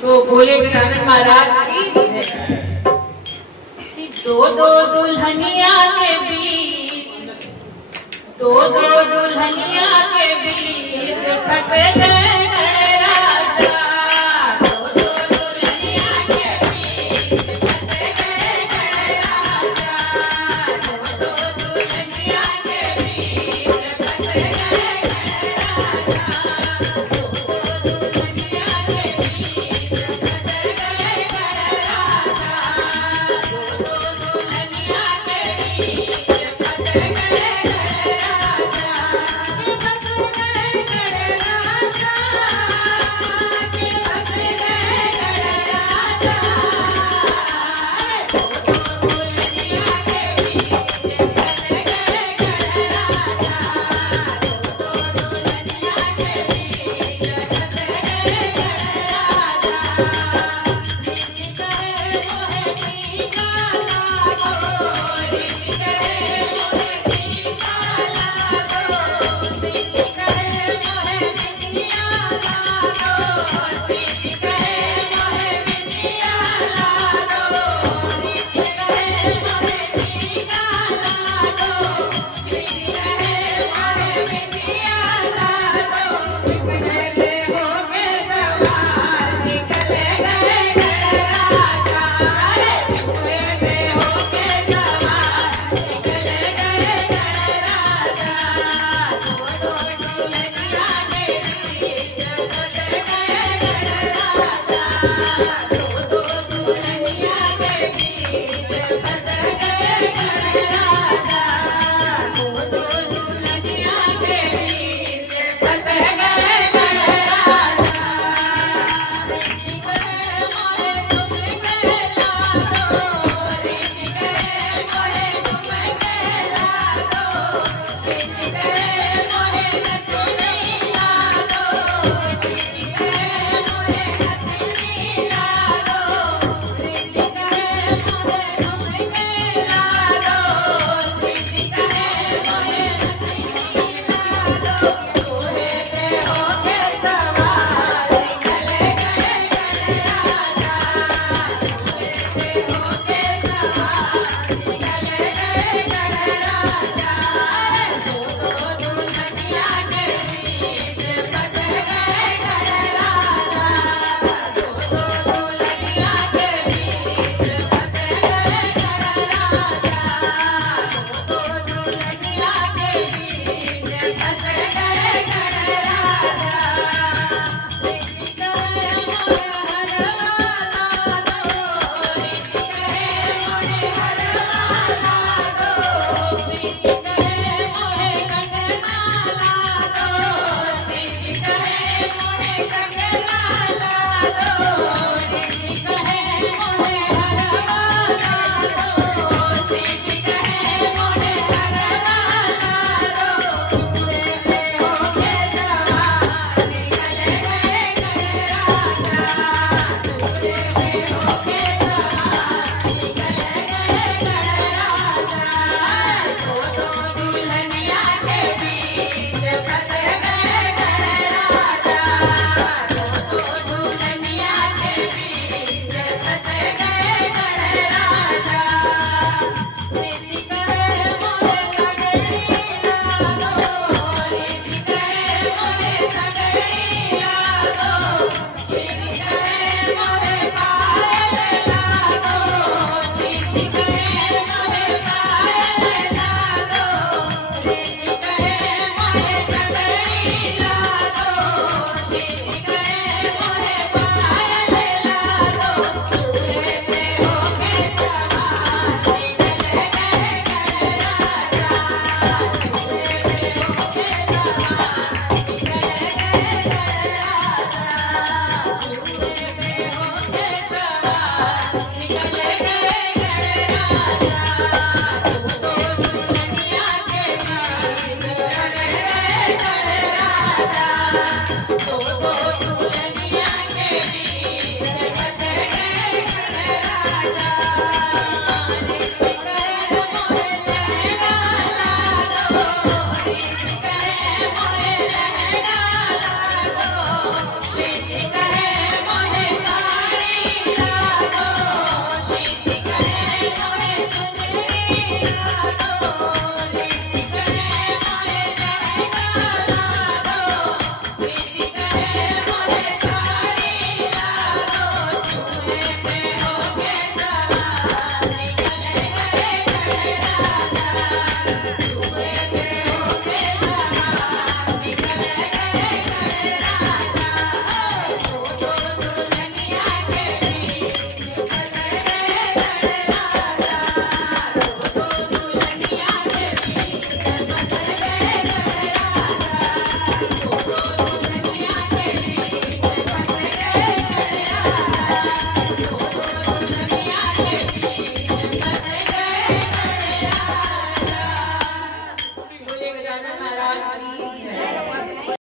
तो बोले गजानन महाराज की कि दो दो दुल्हनिया के बीच, दो दो दुल्हनिया के बीच फंस गए राजा। दो दो दुल्हनिया के बीच फंस गए राजा। दो दो दुल्हनिया के बीच फंस गए राजा। दो दो दुल्हनिया के बीच फंस गए राजा। दो दो दुल्हनिया के बीच फंस गए राजा। कि फंस गए राजा, कि फंस गए राजा। दो दो दुल्हनिया के बीच फंस गए राजा। दो दो दुल्हनिया के बीच फंस गए राजा। रीति कहे मोहे टीका लागो, रीति कहे मोहे टीका लागो। रीति कहे मोहे बिंदिया लागो, रीति कहे मोहे बिंदिया लागो। रीति कहे मोहे टीका लागो, रीति कहे मोहे बिंदिया लागो। बिगड़े हो के सवार